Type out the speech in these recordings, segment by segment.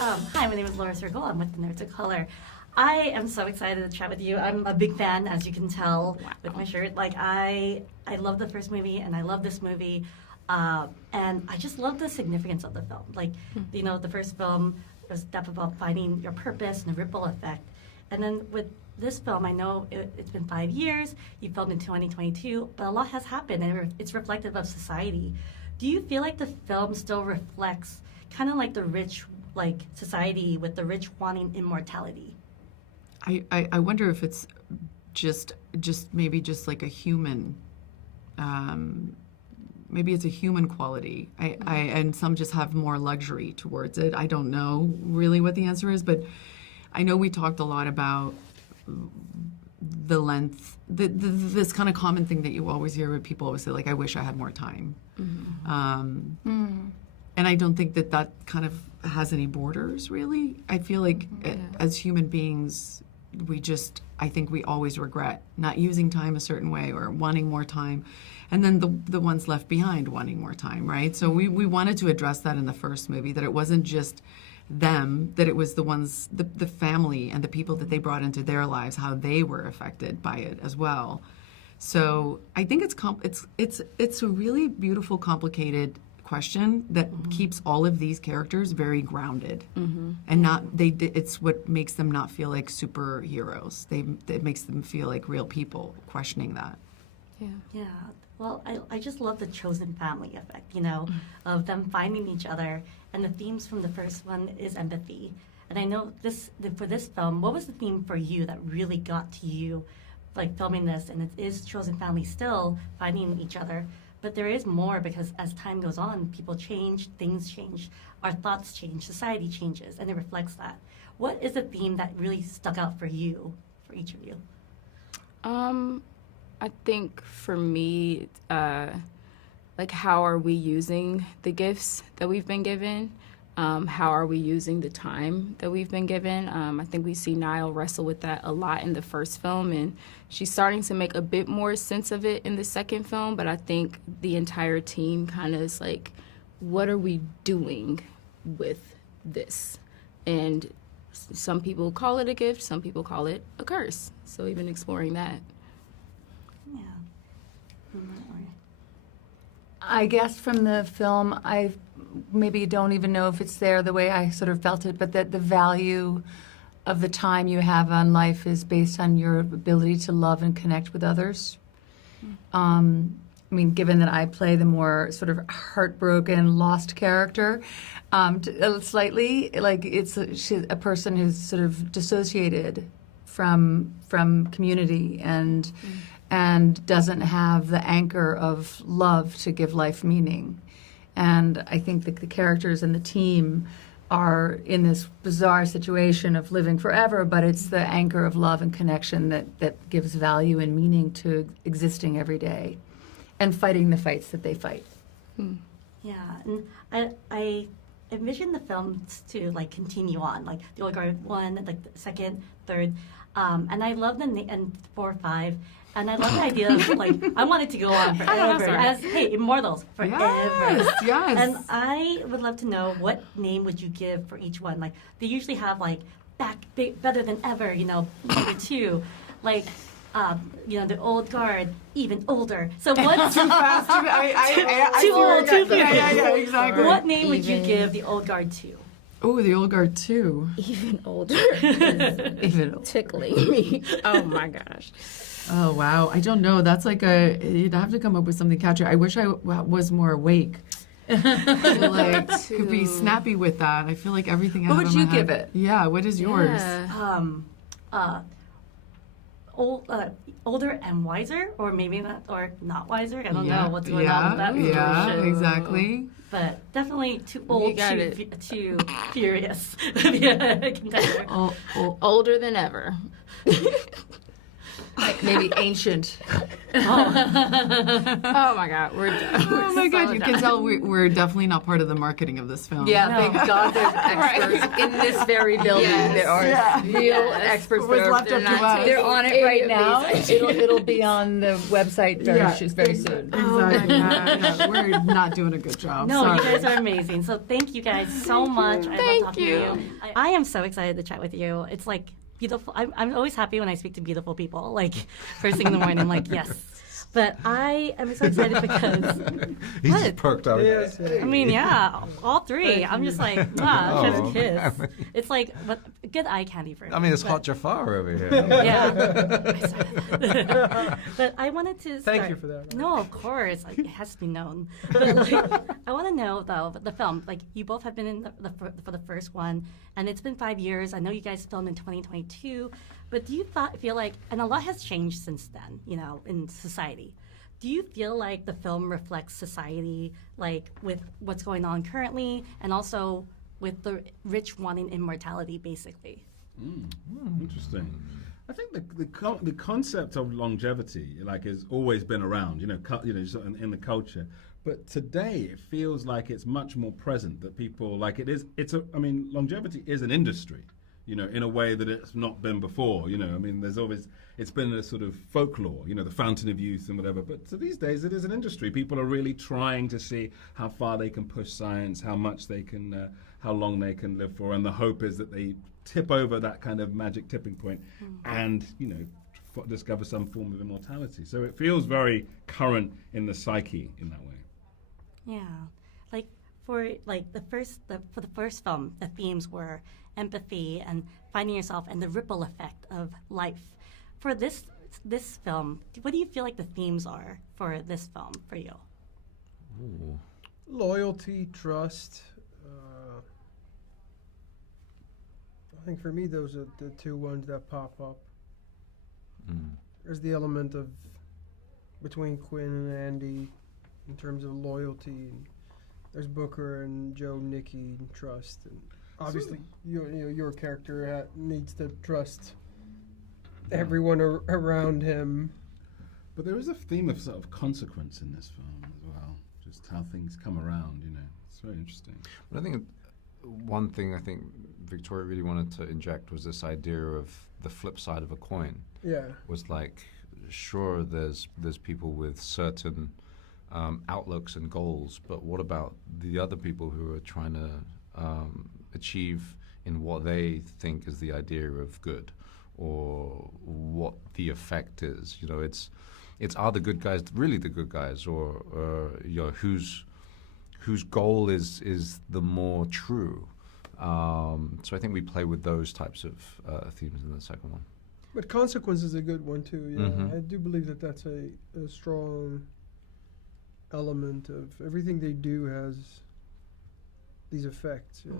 Hi, my name is Laura Sergel. I'm with the Nerds of Color. I am so excited to chat with you. I'm a big fan, as you can tell with my shirt. Like, I love the first movie, and I love this movie. And I just love the significance of the film. Like, you know, the first film was definitely about finding your purpose and the ripple effect. And then with this film, I know it's been 5 years. You filmed in 2022, but a lot has happened, and it's reflective of society. Do you feel like the film still reflects kind of like the rich, like society with the rich wanting immortality? I wonder if it's just maybe just like a human, maybe it's a human quality. And some just have more luxury towards it. I don't know really what the answer is, but I know we talked a lot about the length, this kind of common thing that you always hear, where people always say, like, I wish I had more time. And I don't think that kind of has any borders, really. I feel like as human beings, I think we always regret not using time a certain way or wanting more time. And then the ones left behind wanting more time, right? So we wanted to address that in the first movie, that it wasn't just them, that it was the ones, the family and the people that they brought into their lives, how they were affected by it as well. So I think it's a really beautiful, complicated question that keeps all of these characters very grounded, and it's what makes them not feel like superheroes. It makes them feel like real people, questioning that. Yeah. Well, I just love the chosen family effect, you know, of them finding each other. And the themes from the first one is empathy. And I know for this film, what was the theme for you that really got to you, like filming this? And it is chosen family still finding each other. But there is more, because as time goes on, people change, things change, our thoughts change, society changes, and it reflects that. What is the theme that really stuck out for you, for each of you? I think for me, like, how are we using the gifts that we've been given? How are we using the time that we've been given? I think we see Niall wrestle with that a lot in the first film, and she's starting to make a bit more sense of it in the second film, but I think the entire team kind of is like, what are we doing with this? And some people call it a gift, some people call it a curse. So even exploring that. Yeah. I guess from the film, I maybe don't even know if it's there the way I sort of felt it, but that the value of the time you have on life is based on your ability to love and connect with others. I mean, given that I play the more sort of heartbroken, lost character, slightly, like she's a person who's sort of dissociated from community and doesn't have the anchor of love to give life meaning. And I think that the characters and the team are in this bizarre situation of living forever, but it's the anchor of love and connection that gives value and meaning to existing every day and fighting the fights that they fight. Yeah, and I envision the films to, like, continue on, like the Old Guard 1, like the second, third, and I love and 4, 5. And I love the idea of, like, I want it to go on forever. As, hey, immortals, forever. Yes. And I would love to know, what name would you give for each one? Like, they usually have, like, better than ever, you know, number 2. Like, you know, the Old Guard, even older. So what's too fast? too old, too furious. Yeah, exactly. What name would you give the Old Guard 2? Oh, the Old Guard 2. Even older is tickling me. Oh, my gosh. Oh, wow. I don't know. That's like you'd have to come up with something catchy. I wish I was more awake. Like, could be snappy with that. I feel like everything What would you give it? Yeah, what is yours? Older and wiser, or maybe not, or not wiser. I don't know what's going on with that situation. Yeah, exactly. But definitely too old, too furious. Yeah, Older than ever. Maybe ancient. Oh my God, we're done. Oh my God, you can tell we're definitely not part of the marketing of this film. Yeah, thank God there's experts in this very building. Yes. There are real experts. was left up to us. They're on it right now. It'll be on the website very soon. Exactly. Yeah, we're not doing a good job. No, Sorry. you guys are amazing. So thank you guys so much. I love talking to you. I am so excited to chat with you. It's like beautiful. I'm always happy when I speak to beautiful people. Like first thing in the morning, I'm like, yes. But I am so excited because He's just perked up. I mean, yeah, all three. I'm just like, wow, chef's kiss. It's like good eye candy for me. I mean, it's hot Jafar over here. Yeah. I started that. But I wanted to start. Thank you for that. No, of course. Like, it has to be known. But like, I want to know, though, the film. Like, you both have been in for the first one, and it's been 5 years. I know you guys filmed in 2022. But do you feel like, and a lot has changed since then, you know, in society. Do you feel like the film reflects society, like with what's going on currently, and also with the rich wanting immortality, basically? Interesting. I think the concept of longevity, like, has always been around, in the culture. But today it feels like it's much more present. That people like longevity is an industry. In a way that it's not been before. It's been a sort of folklore, the fountain of youth and whatever. But so these days it is an industry. People are really trying to see how far they can push science, how much they can, how long they can live for. And the hope is that they tip over that kind of magic tipping point and, discover some form of immortality. So it feels very current in the psyche in that way. Yeah. For the first film, the themes were empathy and finding yourself and the ripple effect of life. For this film, what do you feel like the themes are for this film for you? Ooh. Loyalty, trust. I think for me, those are the two ones that pop up. There's the element of between Quinn and Andy in terms of loyalty. There's Booker and Joe, Nikki, and trust, and obviously your character needs to trust everyone around him. But there is a theme of sort of consequence in this film as well, just how things come around. It's very interesting. But I think one thing Victoria really wanted to inject was this idea of the flip side of a coin. Yeah, was like, sure, there's people with certain outlooks and goals, but what about the other people who are trying to achieve in what they think is the idea of good, or what the effect is? It's are the good guys really the good guys, or whose goal is the more true? So I think we play with those types of themes in the second one. but consequence is a good one too. Yeah, Mhm. I do believe that's a strong element of everything they do has these effects. Yeah.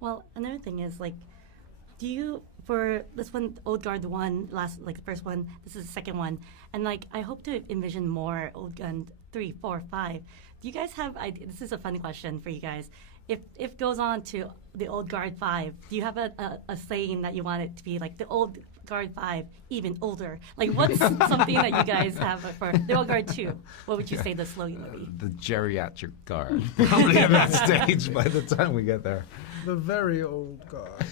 Well, another thing is do you, for this one, Old Guard 1, the first one, this is the second one, and I hope to envision more Old Guard 3, 4, 5. Do you guys have, this is a fun question for you guys, if it goes on to the Old Guard 5, do you have a saying that you want it to be like the Old Guard 5, even older? What's something that you guys have for the Old Guard 2? What would you say the slogan would be? The geriatric guard. Probably at that stage by the time we get there. The very old guard.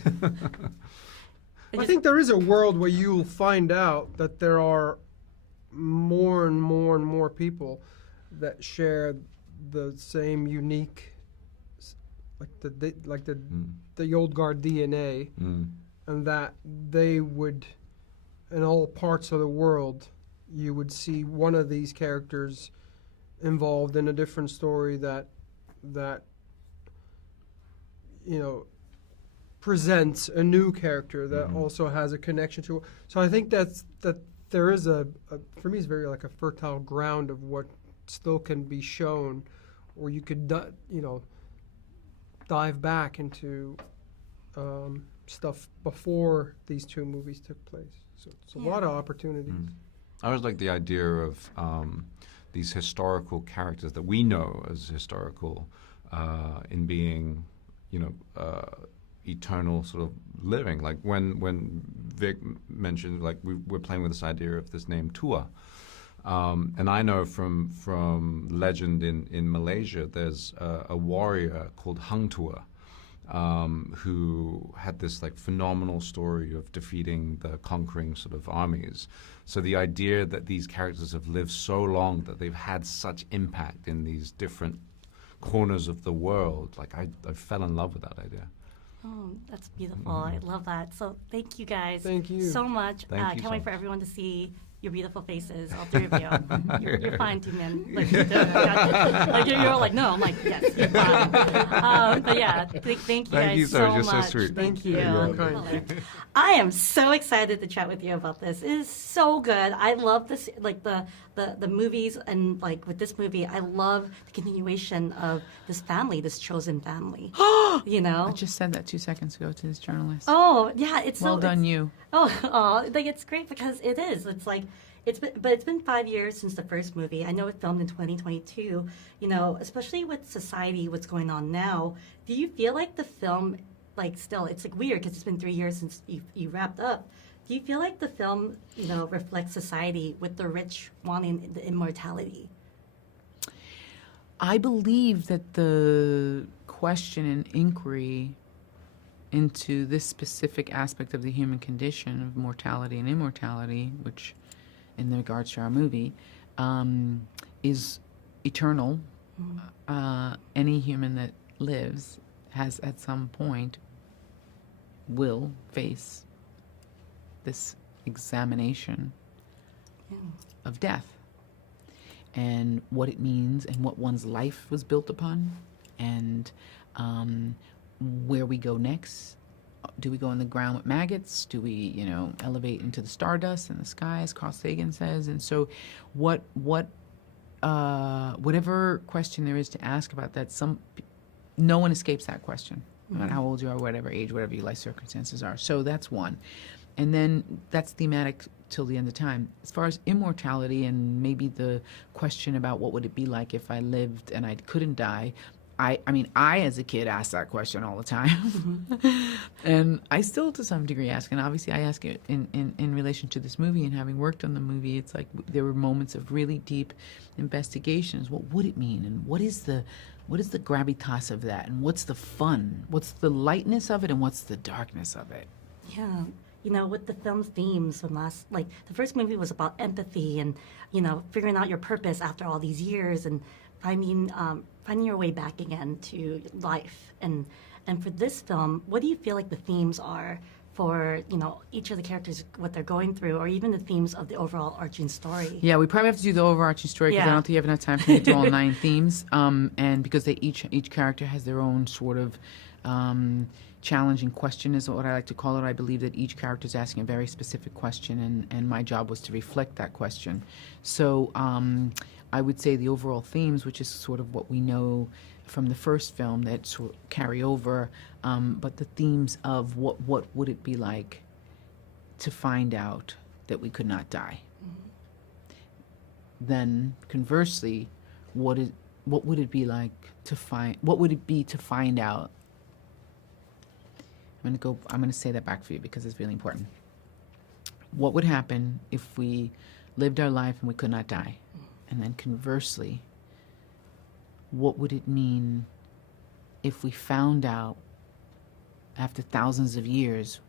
I think there is a world where you'll find out that there are more and more and more people that share the same unique, the old guard DNA, and that they would, in all parts of the world, you would see one of these characters involved in a different story that presents a new character that also has a connection to it. So I think that there is for me, it's very like a fertile ground of what still can be shown, or you could dive back into stuff before these two movies took place. So it's a lot of opportunities. I always like the idea of these historical characters that we know as historical in being, eternal sort of living. Like when Vic mentioned, like we're playing with this idea of this name Tua. And I know from legend in Malaysia, there's a warrior called Hang Tua, who had this like phenomenal story of defeating the conquering sort of armies. So the idea that these characters have lived so long, that they've had such impact in these different corners of the world, like I fell in love with that idea. Oh, that's beautiful. I love that. So thank you guys Thank you. so much. Thank you Can't so wait for much. everyone to see your beautiful faces, all three of you. You're fine too, man. Like, you're all like, no. I'm like, yes, you're fine. But yeah, thank you guys you, so sir. You're so much. sweet. Thank you. You're welcome. I am so excited to chat with you about this. It is so good. I love this, like the movies, and like with this movie, I love the continuation of this family, this chosen family. You know. I just said that 2 seconds ago to this journalist. Oh yeah, it's well so, done, it's- you. Oh, like it's great because it is. It's like it's been 5 years since the first movie. I know it filmed in 2022. You know, especially with society, what's going on now. Do you feel like the film, like still, it's like weird because it's been 3 years since you wrapped up. Do you feel like the film, you know, reflects society with the rich wanting the immortality? I believe that the question and inquiry into this specific aspect of the human condition of mortality and immortality, which in regards to our movie, is eternal. Any human that lives has at some point will face this examination of death and what it means and what one's life was built upon, and where we go next. Do we go in the ground with maggots? Do we, elevate into the stardust in the sky, as Carl Sagan says? And so whatever question there is to ask about that, no one escapes that question, no matter how old you are, whatever age, whatever your life circumstances are. So that's one. And then that's thematic till the end of time. As far as immortality and maybe the question about what would it be like if I lived and I couldn't die, I mean, I as a kid asked that question all the time. And I still to some degree ask, and obviously I ask it in relation to this movie, and having worked on the movie, it's like there were moments of really deep investigations. What would it mean, and what is the gravitas of that, and what's the fun, what's the lightness of it, and what's the darkness of it? Yeah. You know, with the film's themes from the first movie was about empathy and, figuring out your purpose after all these years and finding your way back again to life. And for this film, what do you feel like the themes are for, each of the characters, what they're going through, or even the themes of the overall arching story? Yeah, we probably have to do the overarching story because I don't think you have enough time for me to do all 9 themes. And because each character has their own sort of challenging question is what I like to call it. I believe that each character is asking a very specific question, and my job was to reflect that question. So I would say the overall themes, which is sort of what we know from the first film, that sort of carry over, but the themes of what would it be like to find out that we could not die. Then conversely, what would it be like to find out? I'm going to say that back for you because it's really important. What would happen if we lived our life and we could not die? And then conversely, what would it mean if we found out after thousands of years,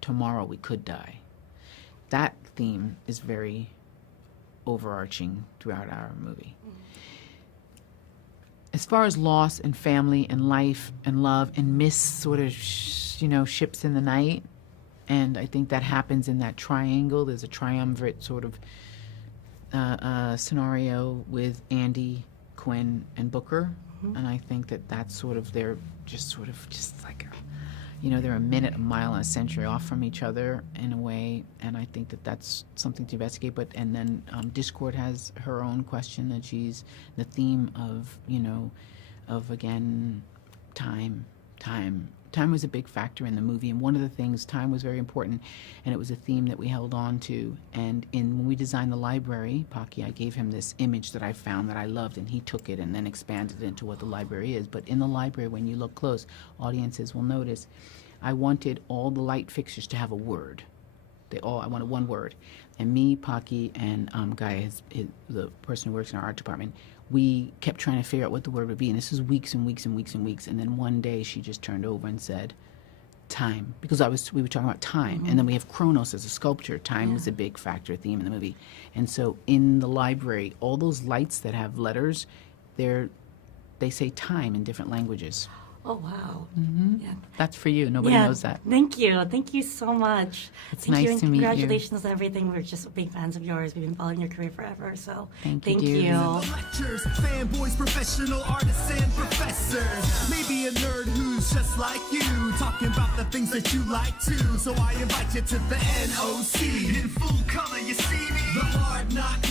tomorrow we could die? That theme is very overarching throughout our movie. As far as loss and family and life and love and mist sort of, ships in the night, and I think that happens in that triangle. There's a triumvirate sort of scenario with Andy, Quinn, and Booker, and I think that's sort of they're just like they're a minute, a mile, and a century off from each other in a way, and I think that's something to investigate. But and then Discord has her own question that she's the theme of again time. Time was a big factor in the movie, and one of the things, time was very important, and it was a theme that we held on to. And when we designed the library, Pocky, I gave him this image that I found that I loved, and he took it and then expanded it into what the library is. But in the library, when you look close, audiences will notice I wanted all the light fixtures to have a word. I wanted one word. And me, Paki, and Guy, the person who works in our art department, we kept trying to figure out what the word would be. And this was weeks and weeks and weeks and weeks. And then one day she just turned over and said, time. Because we were talking about time. And then we have Chronos as a sculpture. Time is a big factor theme in the movie. And so in the library, all those lights that have letters, they say time in different languages. Oh, wow. Yeah. That's for you. Nobody knows that. Thank you. Thank you so much. It's Thank you, nice and to meet you. congratulations on everything. We're just big fans of yours. We've been following your career forever. So Thank you. you. Lectures, fanboys, professional artists, and professors. Maybe a nerd who's just like you, talking about the things that you like too. So I invite you to the NOC. In full color, you see me. The Hard Knock